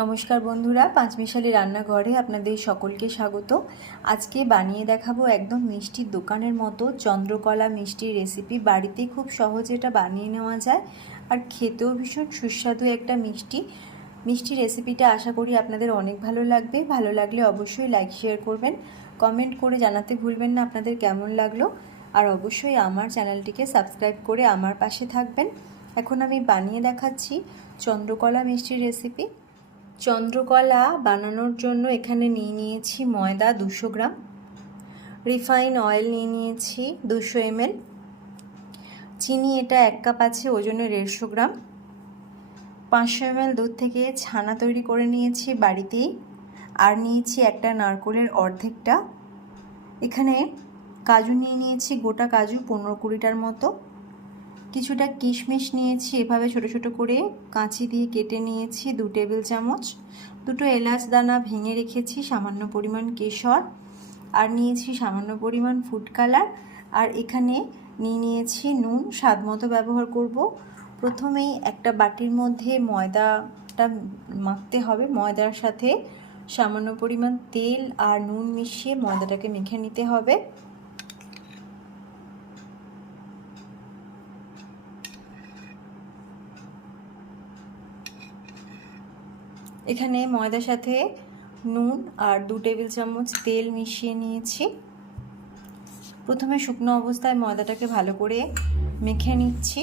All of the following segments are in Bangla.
নমস্কার বন্ধুরা, পাঁচমিশালি রান্নাঘরে আপনাদের সকলকে স্বাগত। আজকে বানিয়ে দেখাবো একদম মিষ্টির দোকানের মতো চন্দ্রকলা মিষ্টির রেসিপি বাড়িতে খুব সহজে এটা বানিয়ে নেওয়া যায় আর খেতেও ভীষণ সুস্বাদু একটা মিষ্টি। মিষ্টি রেসিপিটা আশা করি আপনাদের অনেক ভালো লাগবে। ভালো লাগলে অবশ্যই লাইক শেয়ার করবেন। কমেন্ট করে জানাতে ভুলবেন না আপনাদের কেমন লাগল। আর অবশ্যই আমার চ্যানেলটিকে সাবস্ক্রাইব করে আমার পাশে থাকবেন। এখন আমি বানিয়ে দেখাচ্ছি চন্দ্রকলা মিষ্টির রেসিপি চন্দ্রকলা বানানোর জন্য এখানে নিয়ে নিয়েছি ময়দা দুশো গ্রাম। রিফাইন অয়েল নিয়ে নিয়েছি দুশো এমএল। চিনি এটা এক কাপ আছে ওজনে দেড়শো গ্রাম। পাঁচশো এমএল দুধ থেকে ছানা তৈরি করে নিয়েছি বাড়িতেই। আর নিয়েছি একটা নারকোলের অর্ধেকটা। এখানে কাজু নিয়ে নিয়েছি, গোটা কাজু পনেরো কুড়িটার মতো। কিছুটা কিশমিশ নিয়েছি, এভাবে ছোট ছোট করে কাঁচি দিয়ে কেটে নিয়েছি দু টেবিল চামচ। দুটো এলাচ দানা ভেঙে রেখেছি, সামান্য পরিমাণ কেশর, আর নিয়েছি সামান্য পরিমাণ ফুড কালার আর এখানে নিয়ে নিয়েছি নুন, স্বাদ মতো ব্যবহার করব। প্রথমেই একটা বাটির মধ্যে ময়দাটা মাখতে হবে, ময়দার সাথে সামান্য পরিমাণ তেল আর নুন মিশিয়ে ময়দাটাকে মেখে নিতে হবে। এখানে ময়দার সাথে নুন আর দু টেবিল চামচ তেল মিশিয়ে নিয়েছি। প্রথমে শুকনো অবস্থায় ময়দাটাকে ভালো করে মেখে নিচ্ছি।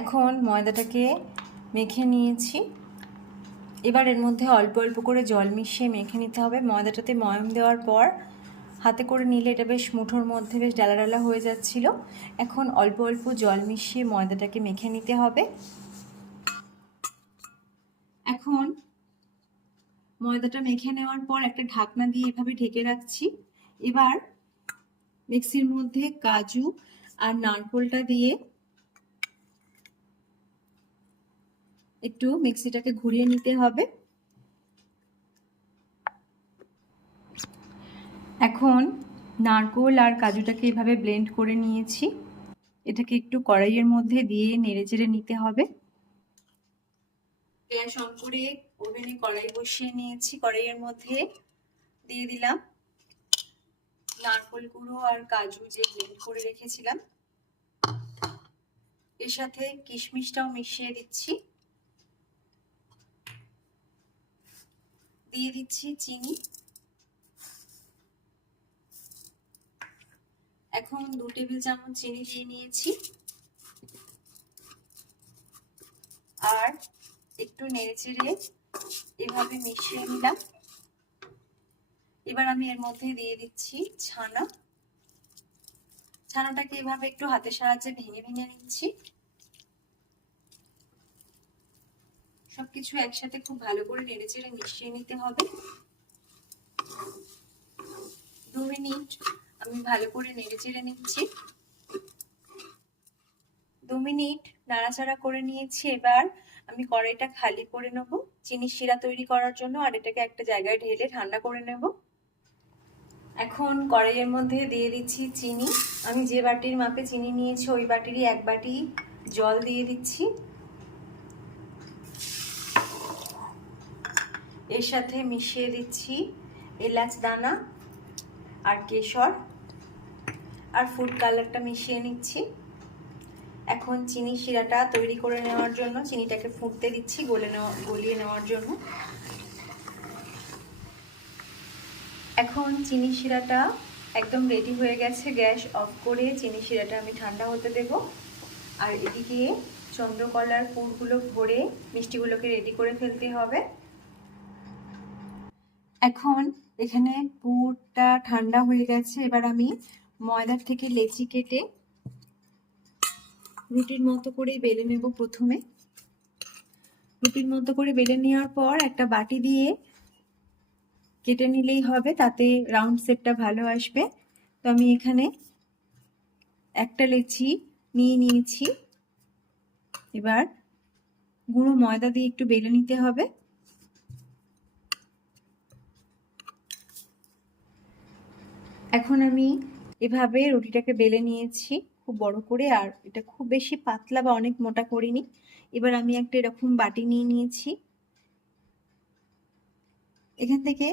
এখন ময়দাটাকে মেখে নিয়েছি। এবার এর মধ্যে অল্প অল্প করে জল মিশিয়ে মেখে নিতে হবে। ময়দাটাতে ময়ম দেওয়ার পর হাতে করে নিলে এটা বেশ মুঠোর মধ্যে বেশ ডালা ডালা হয়ে যাচ্ছিল। এখন অল্প অল্প জল মিশিয়ে ময়দাটাকে মেখে নিতে হবে। এখন ময়দাটা মেখে নেওয়ার পর একটা ঢাকনা দিয়ে এভাবে ঢেকে রাখছি। এবার মিক্সির মধ্যে কাজু আর নারকোলটা দিয়ে একটু মিক্সিটাকে ঘুরিয়ে নিতে হবে। এখন নারকোল আর কাজুটাকে এভাবে ব্লেন্ড করে নিয়েছি। এটাকে একটু কড়াইয়ের মধ্যে দিয়ে নেড়ে চেড়ে নিতে হবে। গ্যাস অন করে ওভেনে কড়াই বসিয়ে নিয়েছি, কড়াইয়ের মধ্যে দিয়ে দিলাম নারকোল গুঁড়ো আর কাজু যে ব্লেন্ড করে রেখেছিলাম। এর সাথে কিশমিশটাও মিশিয়ে দিচ্ছি। দিয়ে দিচ্ছি চিনি। এখন দু টেবিল চামচ চিনি দিয়ে নিয়েছি। আর একটু নেড়ে চেড়ে এভাবে মিশিয়ে নিলাম। এবার আমি এর মধ্যে দিয়ে দিচ্ছি ছানা। ছানাটাকে এভাবে একটু হাতের সাহায্যে ভেঙে ভেঙে নিচ্ছি। সবকিছু একসাথে খুব ভালো করে নেড়ে চেড়ে মিশিয়ে নিতে হবে। দু মিনিট আমি ভালো করে নেড়ে চেড়ে নিচ্ছি। দু মিনিট নাড়াচাড়া করে নিয়েছি এবার। আমি কড়াইটা খালি করে নেব, চিনি শিরা তৈরি করার জন্য, আর এটাকে একটা জায়গায় ঢেলে ঠান্ডা করে নেব। এখন কড়াইয়ের মধ্যে দিয়ে দিচ্ছি চিনি। আমি যে বাটির মাপে চিনি নিয়েছি, ওই বাটিরই এক বাটি জল দিয়ে দিচ্ছি। এর সাথে মিশিয়ে দিচ্ছি এলাচ দানা আর কেশর। আর ফুড কালারটা মিশিয়ে নিচ্ছি। এখন চিনি শিরাটা তৈরি করে নেওয়ার জন্য, চিনিটাকে ফুটতে দিচ্ছি গলে নেওয়া, গলিয়ে নেওয়ার জন্য। এখন চিনি শিরাটা একদম রেডি হয়ে গেছে, গ্যাস অফ করে চিনি শিরাটা আমি ঠান্ডা হতে দেব। আর এদিকে চন্দ্রকলার পুরগুলো ভরে মিষ্টিগুলোকে রেডি করে ফেলতে হবে। এখন এখানে পুরটা ঠান্ডা হয়ে গেছে, এবার আমি ময়দার থেকে লেচি কেটে রুটির মতো করে বেলে নেব প্রথমে। রুটির মতো করে বেলে নেওয়ার পর একটা বাটি দিয়ে কেটে নিলেই হবে, তাতে রাউন্ড শেপটা ভালো আসবে। তো আমি এখানে একটা লেচি নিয়ে নিয়েছি। এবার গুঁড়ো ময়দা দিয়ে একটু বেলে নিতে হবে। এখন আমি এভাবে রুটিটাকে বেলে নিয়েছি। খুব বড় করে আর এটা খুব বেশি পাতলা বা অনেক মোটা করিনি। এবার আমি একটা এরকম বাটি নিয়ে নিয়েছি। এখান থেকে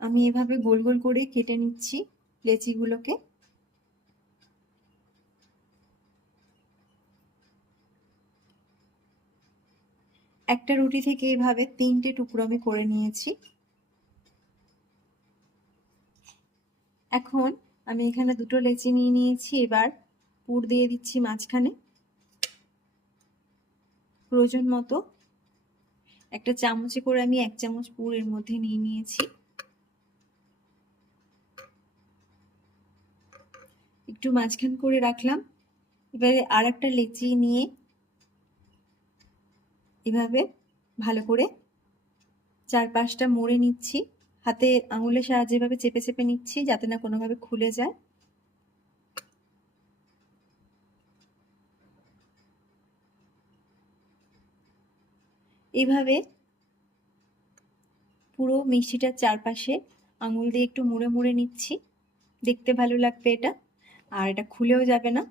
আমি এভাবে গোল গোল করে কেটে নিচ্ছি লেচিগুলোকে। একটা রুটি থেকে এভাবে তিনটে টুকরো আমি করে নিয়েছি। এখন আমি এখানে দুটো লেচি নিয়ে নিয়েছি। এবার পুর দিয়ে দিচ্ছি মাঝখানে। প্রয়োজন মতো একটা চামচে করে আমি এক চামচ পুর এর মধ্যে নিয়ে নিয়েছি। একটু মাঝখান করে রাখলাম। এবারে আর একটা লেচি নিয়ে এভাবে ভালো করে চারপাশটা মুড়ে নিচ্ছি। হাতে আঙুলের সাহায্যে এভাবে চেপে চেপে নিচ্ছি যাতে না কোনোভাবে খুলে যায়। এইভাবে পুরো মিষ্টিটার চারপাশে আঙুল দিয়ে একটু মুড়ে মুড়ে নিচ্ছি। দেখতে ভালো লাগবে এটা। আর এটা খুলেও যাবে না।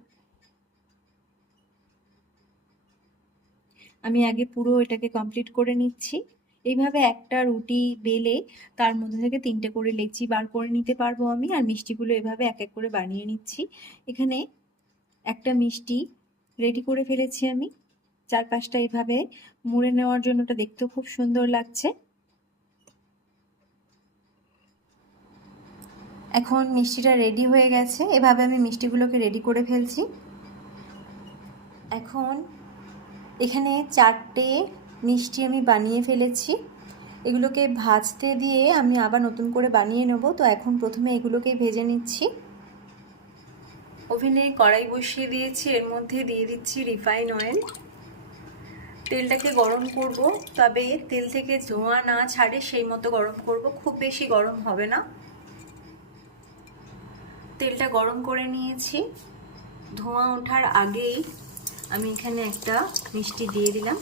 আমি আগে পুরো এটাকে কমপ্লিট করে নিচ্ছি। এইভাবে একটা রুটি বেলে তার মধ্যে থেকে তিনটে করে লেচি বার করে নিতে পারব আমি। আর মিষ্টিগুলো এভাবে এক এক করে বানিয়ে নিচ্ছি। এখানে একটা মিষ্টি রেডি করে ফেলেছি আমি। চারপাশটা এভাবে মুড়ে নেওয়ার জন্য ওটা দেখতেও খুব সুন্দর লাগছে। এখন মিষ্টিটা রেডি হয়ে গেছে। এভাবে আমি মিষ্টিগুলোকে রেডি করে ফেলছি। এখন এখানে চারটে মিষ্টি আমি বানিয়ে ফেলেছি। এগুলোকে ভাজতে দিয়ে আমি আবার নতুন করে বানিয়ে নেব। তো এখন প্রথমে এগুলোকে ভেজে নিচ্ছি। ওভেনে কড়াই বসিয়ে দিয়েছি। এর মধ্যে দিয়ে দিচ্ছি রিফাইন অয়েল। তেলটাকে গরম করব, তবে তেল থেকে ধোঁয়া না ছাড়ে সেই মতো গরম করব, খুব বেশি গরম হবে না। তেলটা গরম করে নিয়েছি। ধোঁয়া ওঠার আগেই আমি এখানে একটা মিষ্টি দিয়ে দিলাম।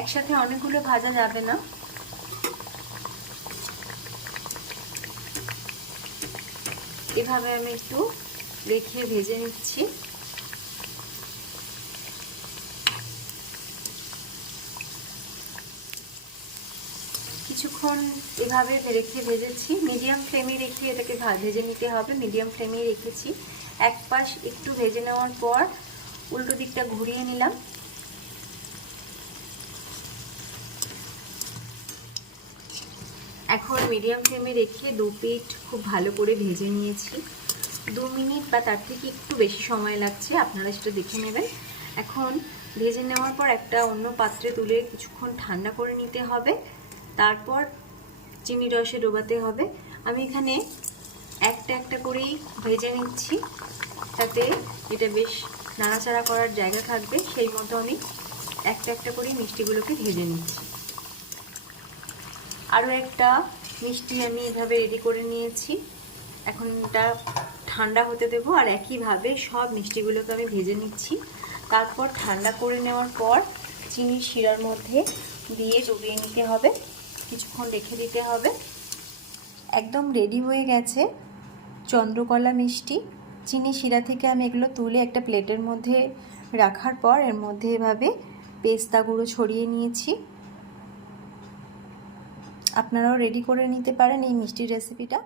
একসাথে অনেকগুলো ভাজা যাবে না। এভাবে আমি একটু রেখে ভেজে নিচ্ছি। কিছুক্ষণ এভাবে রেখে ভেজেছি। মিডিয়াম ফ্লেমে রেখে এটাকে ভেজে নিতে হবে। মিডিয়াম ফ্লেমে রেখেছি। এক পাশ একটু ভেজে নেওয়ার পর উল্টো দিকটা ঘুরিয়ে নিলাম। এখন মিডিয়াম ফ্লেমে রেখে দু পিঠ খুব ভালো করে ভেজে নিয়েছি। দু মিনিট বা তার থেকে একটু বেশি সময় লাগছে, আপনারা সেটা দেখে নেবেন। এখন ভেজে নেওয়ার পর একটা অন্য পাত্রে তুলে কিছুক্ষণ ঠান্ডা করে নিতে হবে। তারপর চিনি রসে ডোবাতে হবে। আমি এখানে একটা একটা করেই ভেজে নিচ্ছি। তাতে এটা বেশ নাড়াচাড়া করার জায়গা থাকবে। সেই মতো আমি একটা একটা করে মিষ্টিগুলোকে ভেজে নিচ্ছি। আরও একটা মিষ্টি আমি এভাবে রেডি করে নিয়েছি। এখন এটা ঠান্ডা হতে দেবো আর একইভাবে সব মিষ্টিগুলোকে আমি ভেজে নিচ্ছি। তারপর ঠান্ডা করে নেওয়ার পর চিনি শিরার মধ্যে দিয়ে ডুবিয়ে নিতে হবে। কিছুক্ষণ রেখে দিতে হবে। একদম রেডি হয়ে গেছে চন্দ্রকলা মিষ্টি। চিনি শিরা থেকে আমি এগুলো তুলে একটা প্লেটের মধ্যে রাখার পর এর মধ্যে এভাবে পেস্তা গুঁড়ো ছড়িয়ে নিয়েছি। আপনারাও রেডি করে নিতে পারেন এই মিষ্টির রেসিপিটা